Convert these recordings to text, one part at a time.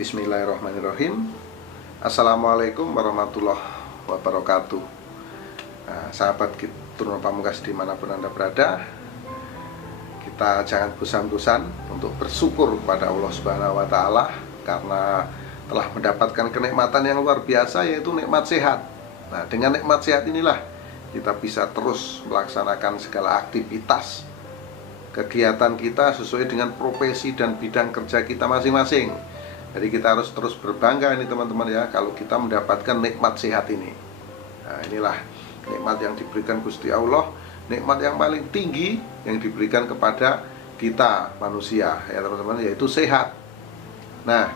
Bismillahirrahmanirrahim. Assalamualaikum warahmatullahi wabarakatuh. Sahabat Turno Pamungkas dimanapun Anda berada, kita jangan bosan-bosan untuk bersyukur kepada Allah Subhanahu wa Ta'ala karena telah mendapatkan kenikmatan yang luar biasa, yaitu nikmat sehat. Nah, dengan nikmat sehat inilah kita bisa terus melaksanakan segala aktivitas kegiatan kita sesuai dengan profesi dan bidang kerja kita masing-masing. Jadi kita harus terus berbangga ini teman-teman ya, kalau kita mendapatkan nikmat sehat ini. Nah, inilah nikmat yang diberikan Gusti Allah, nikmat yang paling tinggi yang diberikan kepada kita manusia ya teman-teman, yaitu sehat. Nah,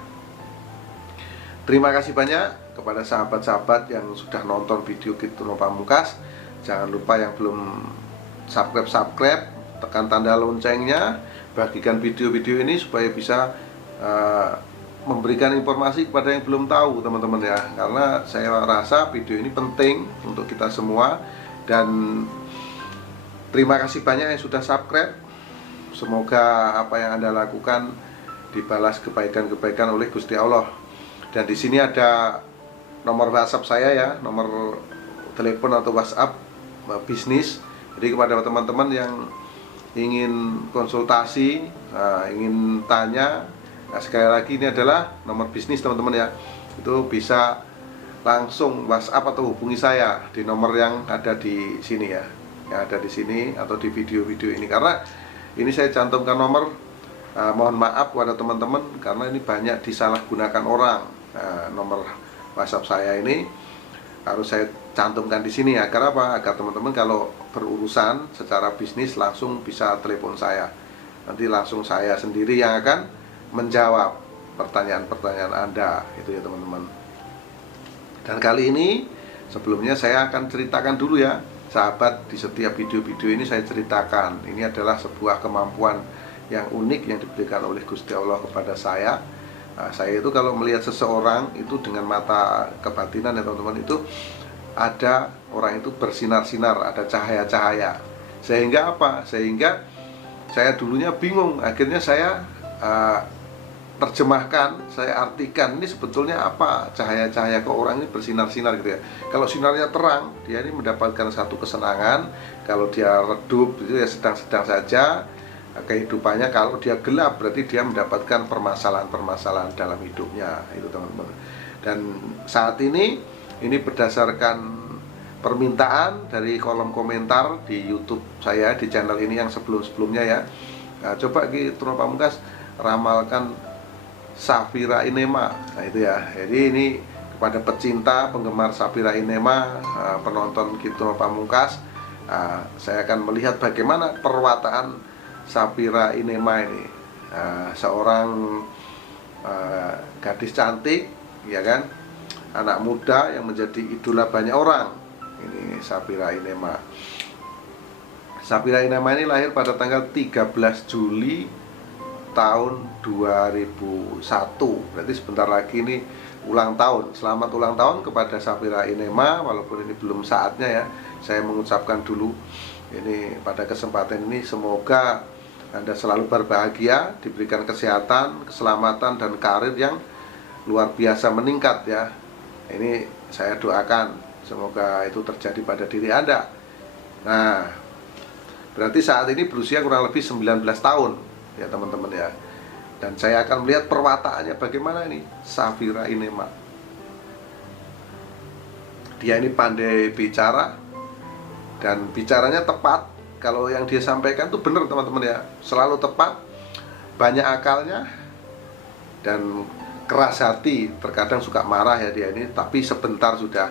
terima kasih banyak kepada sahabat-sahabat yang sudah nonton video Turno Pamungkas. Jangan lupa yang belum subscribe, tekan tanda loncengnya, bagikan video-video ini supaya bisa memberikan informasi kepada yang belum tahu teman-teman ya, karena saya rasa video ini penting untuk kita semua. Dan terima kasih banyak yang sudah subscribe. Semoga apa yang Anda lakukan dibalas kebaikan-kebaikan oleh Gusti Allah. Dan di sini ada nomor WhatsApp saya ya, nomor telepon atau WhatsApp bisnis. Jadi kepada teman-teman yang ingin konsultasi, ingin tanya, nah, sekali lagi ini adalah nomor bisnis teman-teman ya. Itu bisa langsung WhatsApp atau hubungi saya di nomor yang ada di sini ya, yang ada di sini atau di video-video ini. Karena ini saya cantumkan nomor, mohon maaf kepada teman-teman karena ini banyak disalahgunakan orang. Nomor WhatsApp saya ini harus saya cantumkan di sini agar apa? Agar teman-teman kalau berurusan secara bisnis langsung bisa telepon saya. Nanti langsung saya sendiri yang akan menjawab pertanyaan-pertanyaan Anda, itu ya teman-teman. Dan kali ini sebelumnya saya akan ceritakan dulu ya, sahabat, di setiap video-video ini saya ceritakan, ini adalah sebuah kemampuan yang unik yang diberikan oleh Gusti Allah kepada saya. Nah, saya itu kalau melihat seseorang itu dengan mata kebatinan ya teman-teman, itu ada orang itu bersinar-sinar, ada cahaya-cahaya. Sehingga apa? Sehingga saya dulunya bingung, akhirnya saya terjemahkan, saya artikan ini sebetulnya apa cahaya-cahaya kok orang ini bersinar-sinar gitu ya. Kalau sinarnya terang, dia ini mendapatkan satu kesenangan. Kalau dia redup itu ya sedang-sedang saja kehidupannya. Kalau dia gelap berarti dia mendapatkan permasalahan-permasalahan dalam hidupnya, itu teman-teman. Dan saat ini berdasarkan permintaan dari kolom komentar di YouTube saya, di channel ini yang sebelum-sebelumnya ya. Nah, coba Turno Pamungkas ramalkan Safira Inema. Nah itu ya. Jadi ini kepada pecinta, penggemar Safira Inema, penonton Turno Pamungkas, saya akan melihat bagaimana perwataan Safira Inema ini. Seorang gadis cantik, ya kan, anak muda yang menjadi idola banyak orang. Ini Safira Inema. Safira Inema ini lahir pada tanggal 13 Juli tahun 2001. Berarti sebentar lagi ini ulang tahun. Selamat ulang tahun kepada Safira Inema. Walaupun ini belum saatnya ya, saya mengucapkan dulu ini pada kesempatan ini. Semoga Anda selalu berbahagia, diberikan kesehatan, keselamatan, dan karir yang luar biasa meningkat ya. Ini saya doakan semoga itu terjadi pada diri Anda. Nah, berarti saat ini berusia kurang lebih 19 tahun ya teman-teman ya. Dan saya akan melihat perwataannya bagaimana ini Safira Inema. Dia ini pandai bicara dan bicaranya tepat. Kalau yang dia sampaikan itu benar teman-teman ya, selalu tepat, banyak akalnya, dan keras hati. Terkadang suka marah ya dia ini, tapi sebentar sudah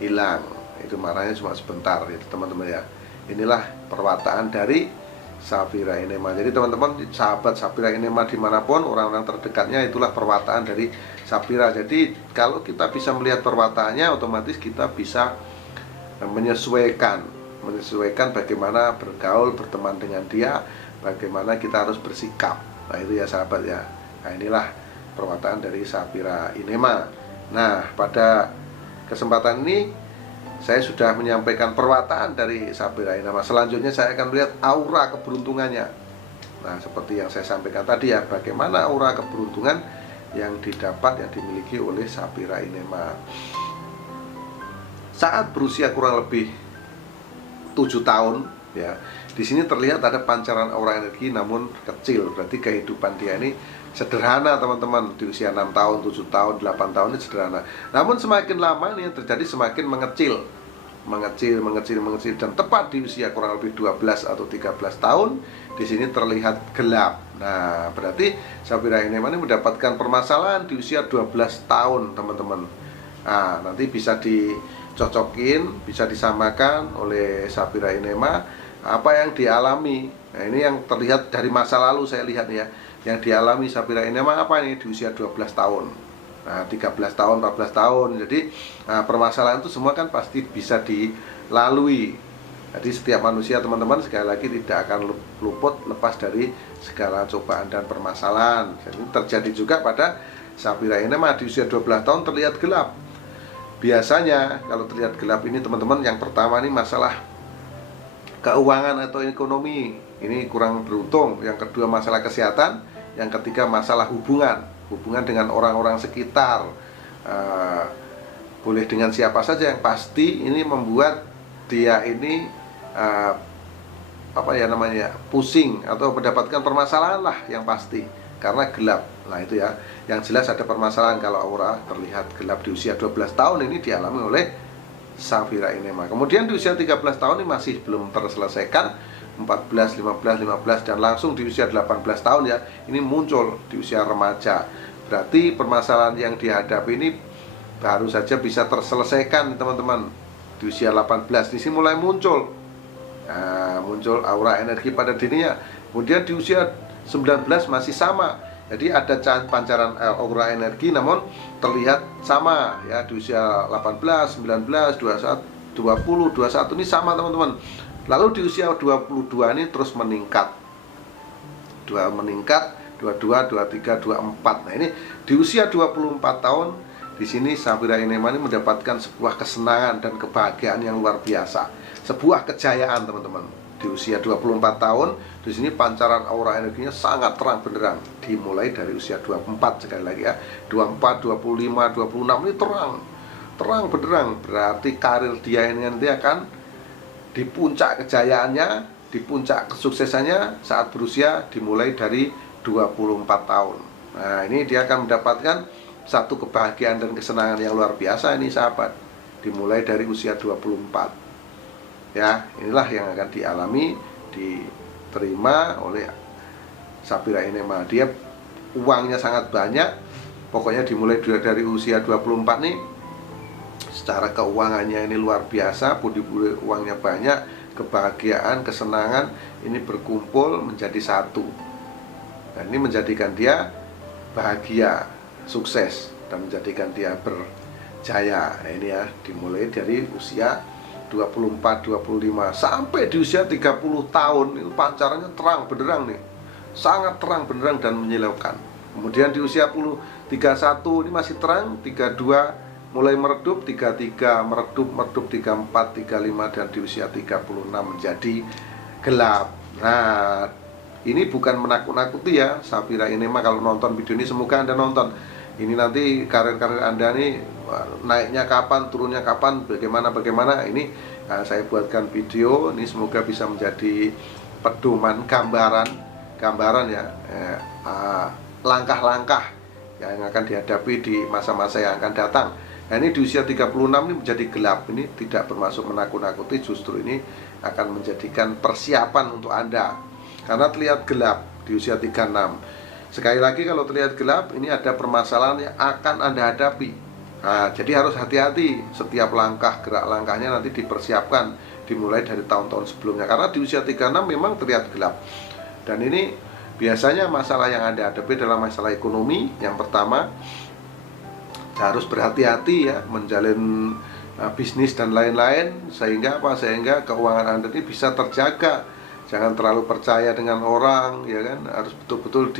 hilang. Itu marahnya cuma sebentar ya teman-teman ya. Inilah perwataan dari Safira Inema. Jadi teman-teman, sahabat Safira Inema dimanapun, orang-orang terdekatnya, itulah perwataan dari Safira. Jadi kalau kita bisa melihat perwataannya, otomatis kita bisa menyesuaikan bagaimana bergaul, berteman dengan dia, bagaimana kita harus bersikap. Nah itu ya sahabat ya. Nah inilah perwataan dari Safira Inema. Nah pada kesempatan ini saya sudah menyampaikan perwataan dari Safira Inema. Selanjutnya saya akan melihat aura keberuntungannya. Nah seperti yang saya sampaikan tadi ya, bagaimana aura keberuntungan yang didapat, yang dimiliki oleh Sapira Inema. Saat berusia kurang lebih 7 tahun ya, di sini terlihat ada pancaran aura energi namun kecil. Berarti kehidupan dia ini sederhana teman-teman. Di usia 6 tahun, 7 tahun, 8 tahun ini sederhana. Namun semakin lama ini yang terjadi semakin mengecil, dan tepat di usia kurang lebih 12 atau 13 tahun di sini terlihat gelap. Nah, berarti Sapira Inema ini mendapatkan permasalahan di usia 12 tahun teman-teman. Nah, nanti bisa dicocokin, bisa disamakan oleh Sapira Inema apa yang dialami. Nah, ini yang terlihat dari masa lalu saya lihat ya. Yang dialami Sapira Inema apa ini di usia 12 tahun. Nah, 13 tahun, 14 tahun. Jadi permasalahan itu semua kan pasti bisa dilalui. Jadi setiap manusia teman-teman sekali lagi tidak akan luput lepas dari segala cobaan dan permasalahan. Jadi terjadi juga pada Sapira Inema di usia 12 tahun terlihat gelap. Biasanya kalau terlihat gelap ini teman-teman, yang pertama ini masalah keuangan atau ekonomi, ini kurang beruntung. Yang kedua masalah kesehatan. Yang ketiga masalah hubungan dengan orang-orang sekitar, boleh dengan siapa saja. Yang pasti ini membuat dia ini pusing atau mendapatkan permasalahan lah yang pasti, karena gelap. Nah itu ya, yang jelas ada permasalahan kalau aura terlihat gelap di usia 12 tahun ini dialami oleh Sapira Inema. Kemudian di usia 13 tahun ini masih belum terselesaikan, 14, 15 dan langsung di usia 18 tahun ya, ini muncul di usia remaja. Berarti permasalahan yang dihadapi ini baru saja bisa terselesaikan teman-teman di usia 18. Di sini mulai muncul muncul aura energi pada dirinya. Kemudian di usia 19 masih sama. Jadi ada pancaran aura energi namun terlihat sama ya di usia 18, 19, 21, 20, 21 ini sama teman-teman. Lalu di usia 22 ini terus meningkat. 22, 23, 24. Nah, ini di usia 24 tahun di sini Sapira Inema ini mendapatkan sebuah kesenangan dan kebahagiaan yang luar biasa. Sebuah kejayaan teman-teman. Di usia 24 tahun di sini pancaran aura energinya sangat terang benderang. Dimulai dari usia 24 sekali lagi ya. 24, 25, 26 ini terang benderang. Berarti karir dia ini nanti akan di puncak kejayaannya, di puncak kesuksesannya saat berusia dimulai dari 24 tahun. Nah, ini dia akan mendapatkan satu kebahagiaan dan kesenangan yang luar biasa ini sahabat. Dimulai dari usia 24. Ya, inilah yang akan dialami, diterima oleh Sapira Inema. Dia uangnya sangat banyak. Pokoknya dimulai dari usia 24 nih, secara keuangannya ini luar biasa, pundi-pundi uangnya banyak, kebahagiaan, kesenangan ini berkumpul menjadi satu. Dan ini menjadikan dia bahagia, sukses, dan menjadikan dia berjaya. Nah, ini ya, dimulai dari usia 24, 25 sampai di usia 30 tahun itu pancarannya terang benderang nih. Sangat terang benderang dan menyilaukan. Kemudian di usia 31 ini masih terang, 32 mulai meredup, 33 meredup, 34, 35 dan di usia 36 menjadi gelap. Nah, ini bukan menakut-nakuti ya Sapira Inema. Kalau nonton video ini semoga Anda nonton. Ini nanti karir-karir Anda nih naiknya kapan, turunnya kapan, bagaimana. Ini saya buatkan video. Ini semoga bisa menjadi pedoman, gambaran ya, langkah-langkah yang akan dihadapi di masa-masa yang akan datang. Nah, ini di usia 36 ini menjadi gelap. Ini tidak bermaksud menakut-nakuti, justru ini akan menjadikan persiapan untuk Anda. Karena terlihat gelap di usia 36. Sekali lagi kalau terlihat gelap, ini ada permasalahan yang akan Anda hadapi. Nah, jadi harus hati-hati. Setiap langkah, gerak langkahnya nanti dipersiapkan, dimulai dari tahun-tahun sebelumnya. Karena di usia 36 memang terlihat gelap. Dan ini biasanya masalah yang Anda hadapi adalah masalah ekonomi. Yang pertama, harus berhati-hati ya menjalin bisnis dan lain-lain. Sehingga apa? Sehingga keuangan Anda ini bisa terjaga. Jangan terlalu percaya dengan orang, ya kan? Harus betul-betul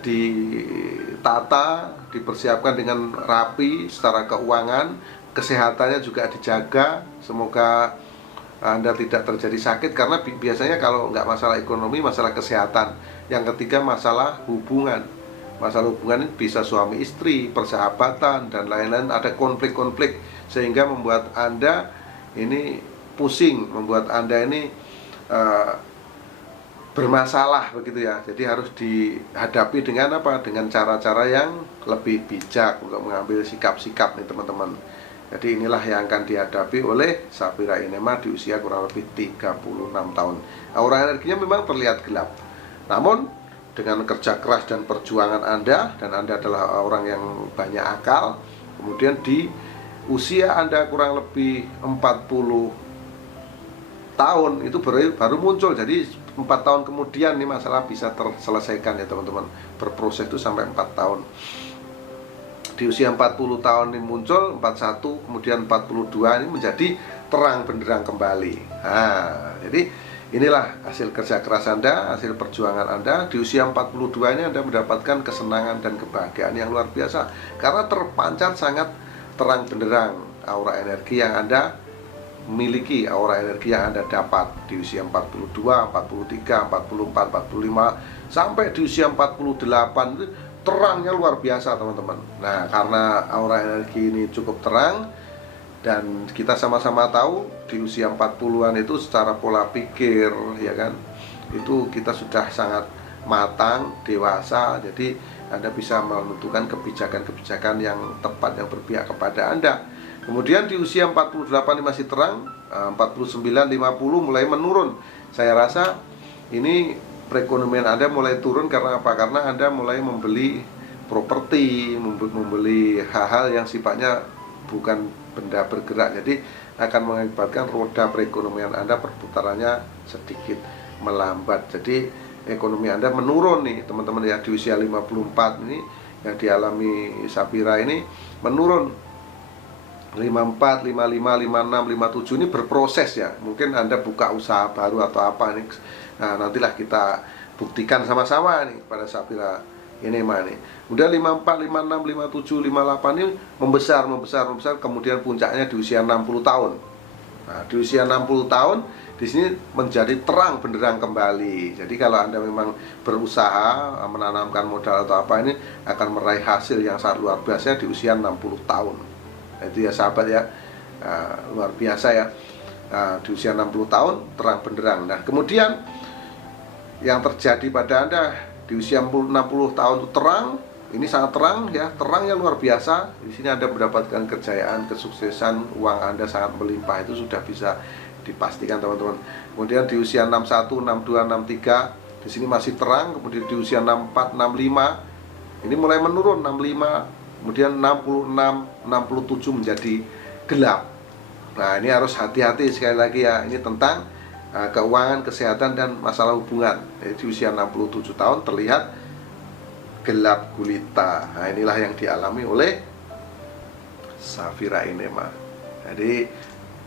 ditata, dipersiapkan dengan rapi secara keuangan, kesehatannya juga dijaga. Semoga Anda tidak terjadi sakit, karena biasanya kalau nggak masalah ekonomi, masalah kesehatan. Yang ketiga masalah hubungan. masalah hubungan ini bisa suami istri, persahabatan, dan lain-lain, ada konflik-konflik sehingga membuat Anda ini pusing, membuat Anda ini bermasalah begitu ya. Jadi harus dihadapi dengan apa? Dengan cara-cara yang lebih bijak untuk mengambil sikap-sikap nih teman-teman. Jadi inilah yang akan dihadapi oleh Safira Inema di usia kurang lebih 36 tahun. Aura energinya memang terlihat gelap, namun dengan kerja keras dan perjuangan Anda, dan Anda adalah orang yang banyak akal, kemudian di usia Anda kurang lebih 40 tahun itu baru muncul. Jadi 4 tahun kemudian nih masalah bisa terselesaikan ya teman-teman. Berproses itu sampai 4 tahun. Di usia 40 tahun ini muncul, 41, kemudian 42 ini menjadi terang benderang kembali. Nah, jadi inilah hasil kerja keras Anda, hasil perjuangan Anda. Di usia 42 ini Anda mendapatkan kesenangan dan kebahagiaan yang luar biasa, karena terpancar sangat terang benderang aura energi yang Anda miliki, aura energi yang Anda dapat di usia 42, 43, 44, 45 sampai di usia 48 itu terangnya luar biasa teman-teman. Nah, karena aura energi ini cukup terang, dan kita sama-sama tahu di usia 40-an itu secara pola pikir ya kan, itu kita sudah sangat matang, dewasa. Jadi Anda bisa menentukan kebijakan-kebijakan yang tepat, yang berpihak kepada Anda. Kemudian di usia 48 ini masih terang, 49, 50 mulai menurun. Saya rasa ini perekonomian Anda mulai turun. Karena apa? Karena Anda mulai membeli properti, membeli hal-hal yang sifatnya bukan benda bergerak. Jadi akan mengakibatkan roda perekonomian Anda perputarannya sedikit melambat. Jadi ekonomi Anda menurun nih teman-teman ya. Di usia 54 ini yang dialami Safira ini menurun. 54, 55, 56, 57 ini berproses ya. Mungkin Anda buka usaha baru atau apa nih. Nah, nantilah kita buktikan sama-sama nih pada Safira Inema nih. Kemudian 54, 56, 57, 58 ini membesar, kemudian puncaknya di usia 60 tahun. Nah, di usia 60 tahun di sini menjadi terang benderang kembali. Jadi kalau Anda memang berusaha menanamkan modal atau apa, ini akan meraih hasil yang sangat luar biasa di usia 60 tahun. Itu ya sahabat ya, luar biasa ya. Di usia 60 tahun terang benderang. Nah, kemudian yang terjadi pada Anda di usia 60 tahun itu terang, ini sangat terang ya, terangnya luar biasa. Di sini Anda mendapatkan kejayaan, kesuksesan, uang Anda sangat melimpah, itu sudah bisa dipastikan teman-teman. Kemudian di usia 61, 62, 63 di sini masih terang. Kemudian di usia 64, 65 ini mulai menurun, 65, kemudian 66, 67 menjadi gelap. Nah, ini harus hati-hati sekali lagi ya. Ini tentang keuangan, kesehatan, dan masalah hubungan. Di usia 67 tahun terlihat gelap gulita. Nah, inilah yang dialami oleh Safira Inema. Jadi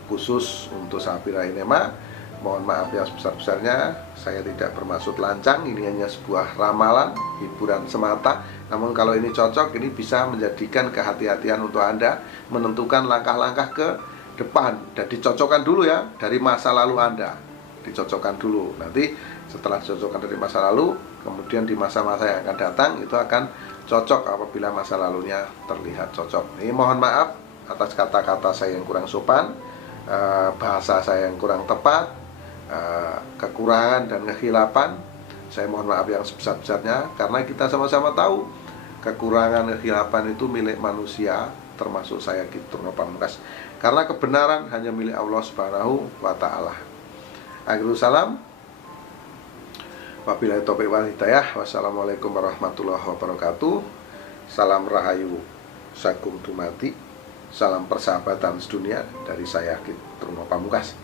khusus untuk Safira Inema, mohon maaf yang sebesar-besarnya, saya tidak bermaksud lancang. Ini hanya sebuah ramalan, hiburan semata. Namun kalau ini cocok, ini bisa menjadikan kehati-hatian untuk Anda menentukan langkah-langkah ke depan. Dan dicocokkan dulu ya dari masa lalu Anda. Dicocokkan dulu. Nanti setelah dicocokkan dari masa lalu, kemudian di masa-masa yang akan datang itu akan cocok apabila masa lalunya terlihat cocok. Ini mohon maaf atas kata-kata saya yang kurang sopan, bahasa saya yang kurang tepat, kekurangan dan kehilapan. Saya mohon maaf yang sebesar-besarnya, karena kita sama-sama tahu kekurangan dan kehilapan itu milik manusia, termasuk saya Turno Pamungkas. Karena kebenaran hanya milik Allah Subhanahu wa Ta'ala. Akhirul salam. Wabillahi taufiq wal hidayah. Wassalamualaikum warahmatullahi wabarakatuh. Salam rahayu sakum dumati. Salam persahabatan sedunia dari saya Turno Pamungkas.